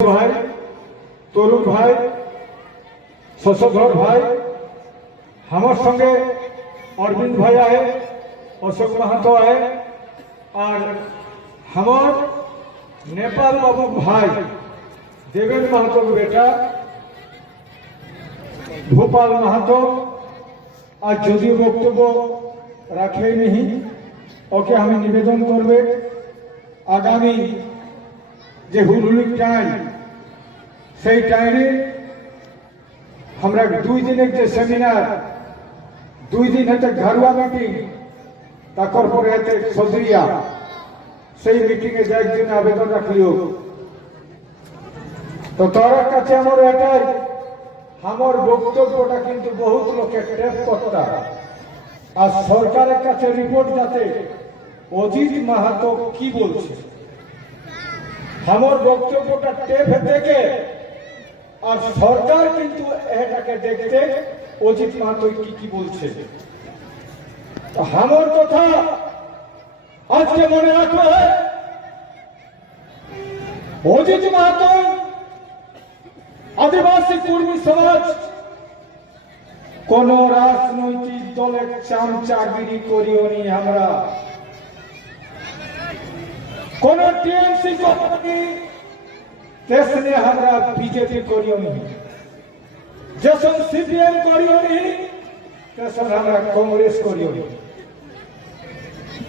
भाई, तरुण भाई, शशधर भाई, हमार संगे अरविंद भाई आए, अशोक महतो आए और हमार नेपाल बाबू भाई देवेंद्र महतो के बेटा भोपाल महतो आज जदि बक्तव्य राखे नहीं ओके हमें निवेदन करबे आगामी जे हुलहुली टाइम से टाइमे हमरा 2 दिन जे सेमिनार 2 दिन हेते घरुआ मीटिंग ताकर पर हेते सदरिया से मीटिंगे जाए दिन आवेदन रखलियो तो तोरा काছে আমার এটাই আমার বক্তব্যটা কিন্তু বহুত লোকে টেপ করতা আর সরকারের কাছে রিপোর্ট যাতে অজিত মাহাতো কি বলছে আমার বক্তব্যটা টেপ দেখে আর সরকার কিন্তু এটাকে দেখতে অজিত মাহাতো কি বলছে আমার কথা আজকে মনে রাখতে হবে অজিত মাহাতো आदिवासी कर्मी समाज कोन राजनैतिक दलेर चामचागिरी करिओनी हमरा कोन टीएमसी कोनी तेसने हमरा बीजेपी करिओनी जैसे सीपीएम करिओनी तेसन हमरा कांग्रेस करिओनी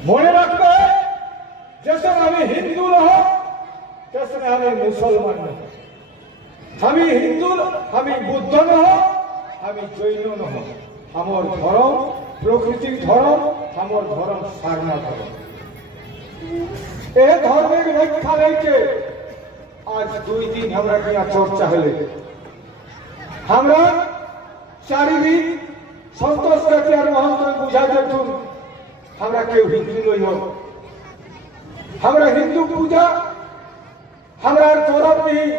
मने रखबे जैसे हमें हिंदू रहो तेसने हमें मुसलमान रहो हमें हिंदू हमें बुद्ध न हो हमें जैन न हो हमार धर्म प्रकृति धर्म हमार धर्म सारना धर्म ए धर्मेर रक्षा लेके आज 2 दिन हमरा किया चर्चा हले हमरा चारिदिन संतोष करके और महंत बुझा देतुन हमरा केउ हिंदू नहीं हो हमरा हिंदू पूजा हमरा करब नहीं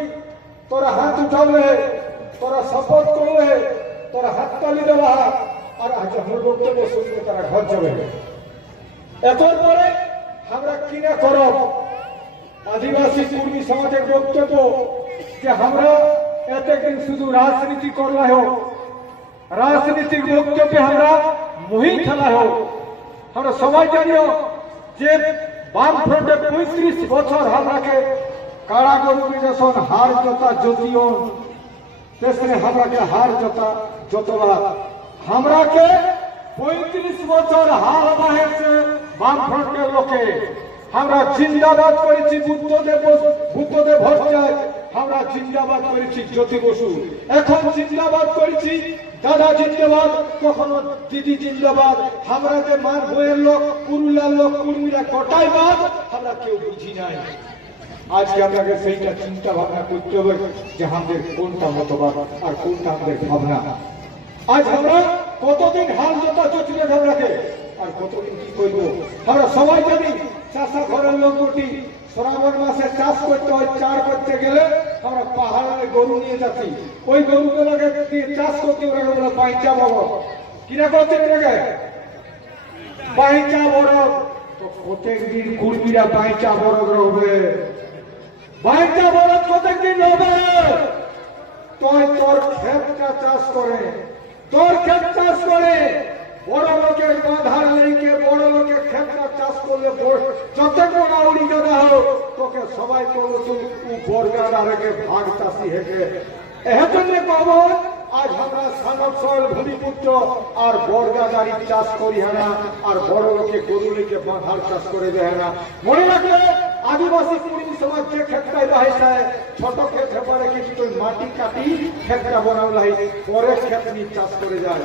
तोरा हाथ उठावे तोरा शपथ करले तोरा हाथ ताली देवा और आज हम बक्तव्य सुनके तारा घर जावे एतर परे हमरा किना करब आदिवासी कर्मी समाजेर बक्तव्य कि हमरा एते दिन शुधु राजनीति करला हो राजनीतिक बक्तव्य हमरा मुहि खेला हो हमरा सबाई जानियो जे बामफ्रंटे 35 बछर हमराके कारागार जसन हार जोता जोतियों तेसने हमरा के हार जोता जोतला हमरा के 35 बछर हार बाहे से बामफ्रंट के लोके हमरा जिंदाबाद करेछि बुद्धदेव भट्टाचार्य हमरा जिंदाबाद करेछि ज्योति बसु এখন जिंदाबाद करेछि दादा जिंदाबाद कखनो दीदी जिंदाबाद हमरा जे मान बइয়ের लोक पुरुलियाর लोक कुर्मीरा कटाई बात हमरा केउ बुझी নাই आज के আপনাকে সেইটা চিন্তা ভাবনা করতে হবে যে আমাদের কোনটা মতবাদ আর কোনটা আমাদের ভাবনা আজ আমরা কতদিন হাল জোতা চচলে ধরাকে আর কতদিন কি করব আমরা সবাই জানি চাষা ঘরের লোকটি শ্রাবণ মাসে চাষ করতে হয় চার করতে গেলে আমরা পাহাড়ে গরু নিয়ে যাচ্ছি ওই গরুগুলোকে দিয়ে চাষ করতে ওরা পাইচা বড় কিনা করতে লাগে পাইচা বড় তো প্রত্যেকদিন কুর্মীরা পাইচা বড় হবে বাইটা বড় কতদিন হবে তোর তোর ক্ষেতটা চাষ করে তোর ক্ষেত চাষ করে বড় লোকের বাঁধার লেকে বড় লোকের ক্ষেতটা চাষ করলে যত বড় উড়ি গাদা হোক তোকে সবাই করবো তুই বর্গাদারকে ভাগ চাষি হেঁটে এজন্য পাবো আজ আমরা সানব সরল ভূমিপুত্র আর বর্গাদারি চাষ করি না আর বড় লোকে গরু লেকে বাঁধার চাষ করে দেয় না মনে রাখবে आदिवासी कर्मी समाज के क्षेत्र रहे छोट क्षेत्र पर किंतु माटी काटी क्षेत्र बनाला परे क्षेत्र नहीं चाष करे जाए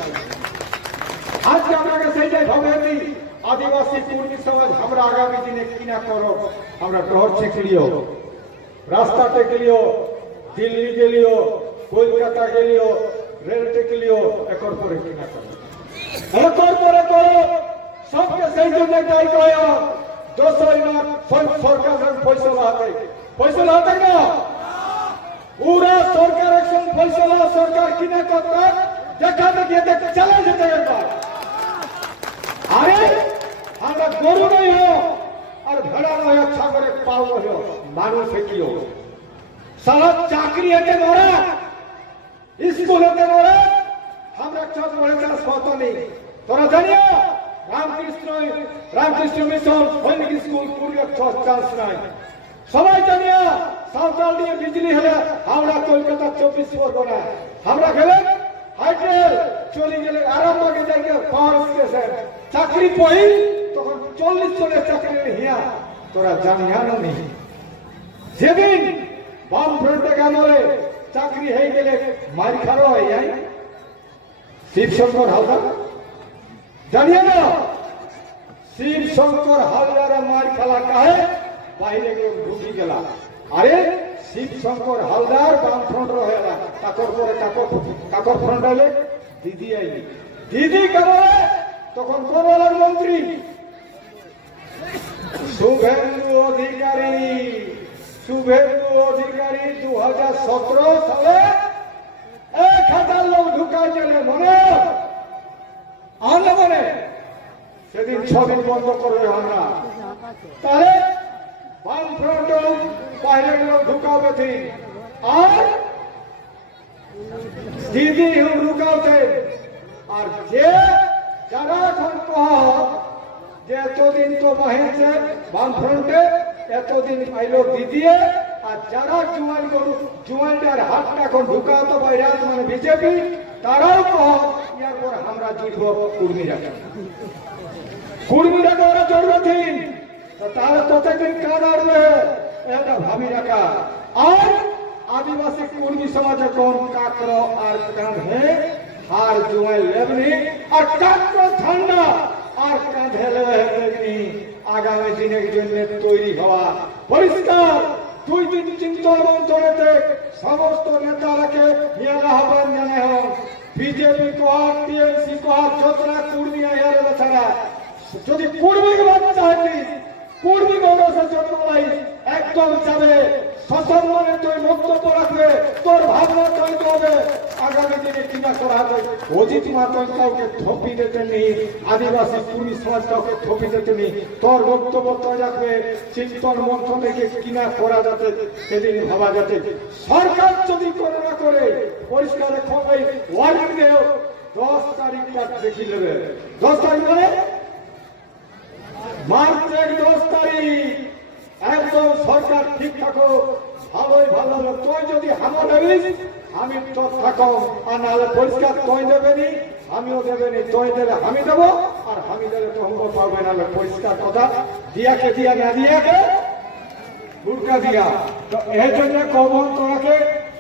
आज के আপনাকে সেইটাই ভাবছি आदिवासी कर्मी समाज हमरा आगामी दिने किना करो हमरा डर टेकलियो रास्ता टेकलियो दिल्ली गेलियो कोलकाता गेलियो रेल टेकलियो एकर परे किना करो एकर परे करो सबके সেই জন্য যাই কয় सरकार फैसला होता है ना पूरा सरकार एक्शन फैसला सरकार किने करता देखा देखिए देख चला जाता है अरे हमरा गरु नहीं हो और भेड़ा नहीं अच्छा करे पाओ हो मानुष है कियो সারা চাকরি হতে মরা, স্কুল হতে মরা, আমরা চাষ করে চাষ কত নেই। তোরা জানিও রামকৃষ্ণ মিশন সৈনিক স্কুল পুরুলিয়া চান্স নাই। সবাই জানিও সাঁওতাল দিয়ে বিজলি হলে হাওড়া কলকাতা 24 পরগনা, আমরা গেলে হাইটেল চলে গেলে আরামবাগে যাই পাওয়ার স্টেশন চাকরি পাই, তখন 40 জনের চাকরি হিয়া তোরা জানিয়ানো নেই। যেদিন বাম ফ্রন্টের আমলে চাকরি হয়ে গেলে মার খারো হয়ে যায় শিবশঙ্কর হালদার, জানিয়ে না শিবশঙ্কর হালদার মার খেলা কাহে বাইরে ঢুকি গেলা। আরে শিবশঙ্কর হালদার বাম ফ্রন্ট হয়ে না, কাকর পরে কাকর ফ্রন্ট হলে দিদি আইলি, দিদি কেমন তখন করলার মন্ত্রী শুভেন্দু অধিকারী 2017 সালে 1000 লোক ঢুকাই গেলে মনে আনলে মনে, সেদিন 6 দিন বন্ধ করবে আমরা। তাহলে বাম ফ্রন্ট বাইরে লোক ঢুকাবে ঠিক, আর দিদি ঢুকাবে। আর যে যারা এখন কহ যে এতদিন তো বাহিনীছে বাম ফ্রন্টে, এতদিন পাইলো দিদিয়ে, আর যারা জুয়ানটার হাতটা এখন ঢুকাতো বাইরে মানে বিজেপি, তারাও কহ ইয়ার পর আমরা জিতব কুর্মীরা ওরা জড়বে ঠিক, তাহলে ততদিন কাজ আড়বে এটা ভাবি রাখা। আর আদিবাসী কুর্মী সমাজে কোন কাকর আর কাঁধে আর জুয়াই লেবনি আর কাকর ঠান্ডা আর কাঁধে লেবনি আগামী দিনের জন্য তৈরি হওয়া পরিষ্কার। 2 দিন চিন্তন মন্থনেতে সমস্ত নেতারাকে আহ্বান জানাই হোক, বিজেপি কহ টিএমসি কহ যতটা কুর্মী আয়ার ছাড়া যদি কুর্মীকে বাচ্চা হতিস কুর্মী কংগ্রেসের জন্য একদম যাবে সসম্মানে তুই বক্তব্য রাখবে, তোর ভাবনা তৈরি হবে আগামী দিনে কিনা করা হবে। অজিত মাতন কাউকে থপি দিতে নেই, আদিবাসী কুর্মী সমাজ কাউকে থপি দিতে নেই, তোর বক্তব্য তৈরি রাখবে। চিন্তন মন্থ থেকে কিনা করা যাতে সেদিন ভাবা যাতে সরকার যদি করে না করে পরিষ্কার খবর ওয়ার্নিং দেও 10 তারিখটা দেখি নেবে। 10 তারিখ মানে মার্চের 10 তারিখ একদম সরকার ঠিক থাকো, ভালোই ভালো। তুই যদি হামা দেবিস আমি তো থাকো, আর নাহলে পরিষ্কার তুই দেবেনি আমিও দেবেনি, তুই দেবে আমি দেবো, আর আমি দেবে তোমরা পাবে না। পরিষ্কার কথা, দিয়াকে দিয়া না দিয়াকে গুড়কা দিয়া। তো এই জন্য কবন তোমাকে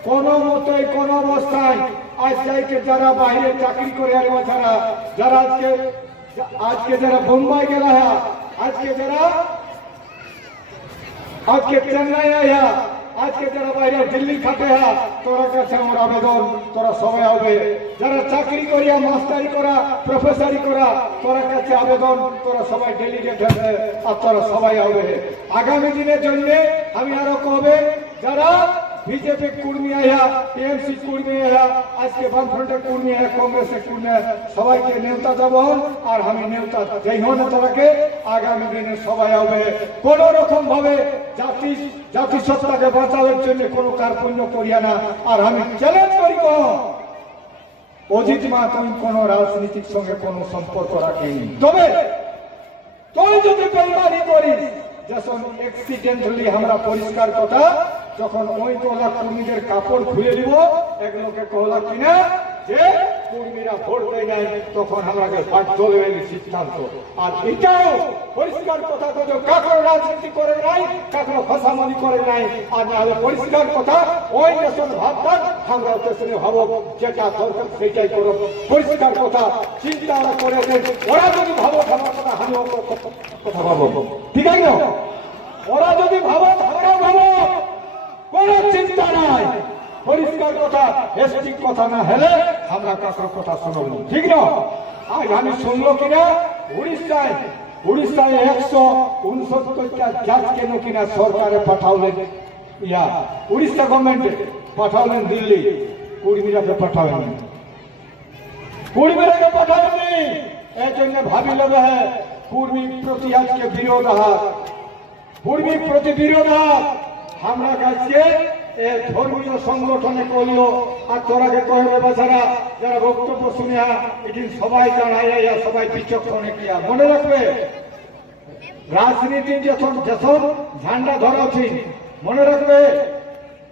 কোনো মতোই কোন অবস্থায় আজ যাইকে যারা বাইরে চাকরি করে আসবে, যারা আজকে যারা বোম্বাই গেলা, আজকে যারা আজকে চেন্নাই আয়া, আজকে যারা বাইরে দিল্লি খাটে, তোরা কাছে আমার আবেদন তোরা সবাই হবে। যারা চাকরি করিয়া মাস্টারি করা প্রফেসরি করা তোরা কাছে আবেদন তোরা সবাই ডেলিগেট হবে, আর তোরা সবাই হবে আগামী দিনের জন্য। আমি আরো কবে যারা বিজেপি কুর্মী আয়া, টিএমসি কুর্মী আয়া, আজকে বামফ্রন্টের কুর্মী আয়া, কংগ্রেসের কুর্মী সবাইকে নেতা দেব, আর আমি নেতা যেই হন তারাকে আগামী দিনে সবাই হবে। কোন রকম ভাবে জাতিসত্তাকে বাঁচানোর জন্য কোনো কার্পণ্য করিয়া না। আর আমি চ্যালেঞ্জ করি অজিত মাতন কোন রাজনীতির সঙ্গে কোনো সম্পর্ক রাখেনি, তবে তুই যদি বেইমানি করিস যখন অ্যাক্সিডেন্টালি আমরা পরিষ্কার কথা যখন ওই কলা কর্মীদের কাপড় খুলে দিব, এগুলোকে কলা কিনা যে কর্মীরা ভোট দেয় নাই, তখন আমাকে বাধ্য দেবেন সিদ্ধান্ত। আর এটাও পরিষ্কার কথা কাকর রাজনীতি করে নাই, কাকর ফাঁসামানি করে নাই, আর না হলে পরিষ্কার কথা ওই দেশের ভাবতাম আমরা দেশে ভাবো যেটা দরকার সেটাই করো। পরিষ্কার কথা চিন্তা ওরা করে দেন, ওরা যদি ভাবো আমার কথা আমিও কথা ভাবো, ঠিক আছে? ওরা যদি ভাবো আমরাও ভাবো, কোন চিন্তা নাই। পরিষ্কার কথা, এসটিক কথা না হলে আমরা কাকার কথা শুনব, ঠিক না? আজ আমি শুনলো কিনা উড়িষ্যায় 169টা জাজ কেন কিনা সরকারে পাঠালেন, উড়িষ্যা গভর্নমেন্টে পাঠালেন, দিল্লি কুর্মীরাকে পাঠালেন, কুর্মীরাকে পাঠালেনি। এই জন্য ভাবিল কুর্মীর প্রতি আজকে বিরোধাত, কুর্মীর প্রতি বিরোধাত। আমরা কাছে এ ধর্মীয় সংগঠনে করলো আর তোরাকে কহবে বাছারা যারা বক্তব্য শুনে এটি সবাই জানাই সবাই বিচক্ষণে কিয়া মনে রাখবে রাজনীতি যখন যেসব ঝান্ডা ধরা উচিত মনে রাখবে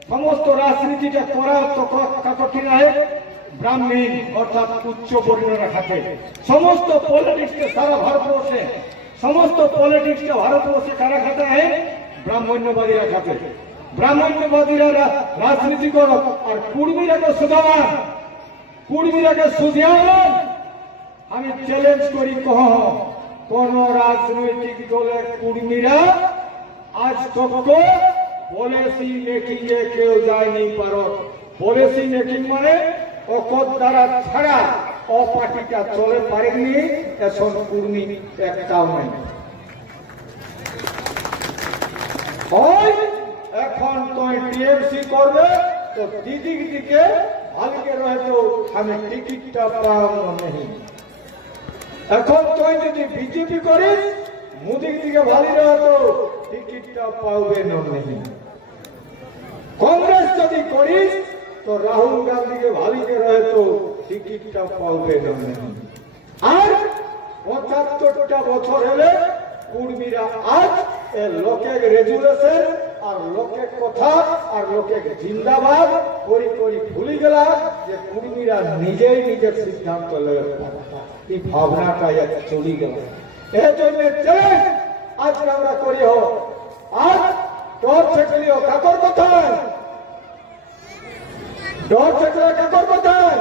সমস্ত রাজনীতিটা করা তো কঠিন হয় ব্রাহ্মণ অর্থাৎ উচ্চ বর্ণরা খাতে সমস্ত পলিটিক্সকে সারা ভারতবর্ষে সমস্ত পলিটিক্সটা ভারতবর্ষে কারা খাতে হয় ব্রাহ্মণ্যবাদীরা খাতে ব্রাহ্মণ্যবাদীরা রাজনীতি করো আর কুর্মীরাকে সুধামান কুর্মীরাকে সুধিয়ান আমি চ্যালেঞ্জ করি কোন রাজনৈতিক দলের কুর্মীরা আজ তক পলিসি মেকিং এ কেউ যায়নি পারো পলিসি মেকিং মানে অকত দ্বারা ছাড়া অপার্টিটা চলে পারেনি এখন কুর্মী একটাও নাই এখন তুই টিএমসি করবে তো দিদির দিকে ভালকে রয়েছে আমি টিকিটটা পাবো নেই এখন তুই যদি বিজেপি করিস মোদির দিকে ভালো রয়েছে টিকিটটা পাবে নেই কংগ্রেস যদি করিস তো রাহুল গান্ধীকে ভালিকে রয়েছে টিকিটটা পাবে নেই আর ৭৫টা বছর হলে কুর্মীরা আজ লোকের রেজুলেশন আর লোকের কথা আর লোকের জিন্দাবাদ করি করি ভুলে গেলাম যে কুর্মীরা নিজেই নিজের সিদ্ধান্ত এই ভাবনাটা চলে গেল এই জন্য আজকে আমরা করি হোক আর ডর ছেকলিও কাকর কোথায় ডর ছেকলা কাকর কোথায়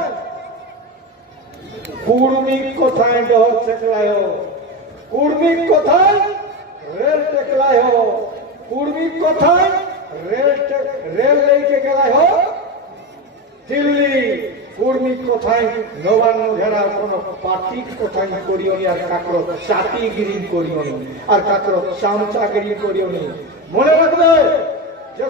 কুর্মীর কোথায় ডর ছেকলায় কুর্মীর কোথায় রেল টেকলায় হো কুর্মীর কোথায় রেল লেকে গেলায় হো দিল্লি কুর্মীর কোথায় নবান্ন ঘেরা কোন পার্টির কোথায় করিওনি আর কাকর চাটিগিরি করিওনি আর কাকর চামচাগিরি করিওনি মনে রাখবে যে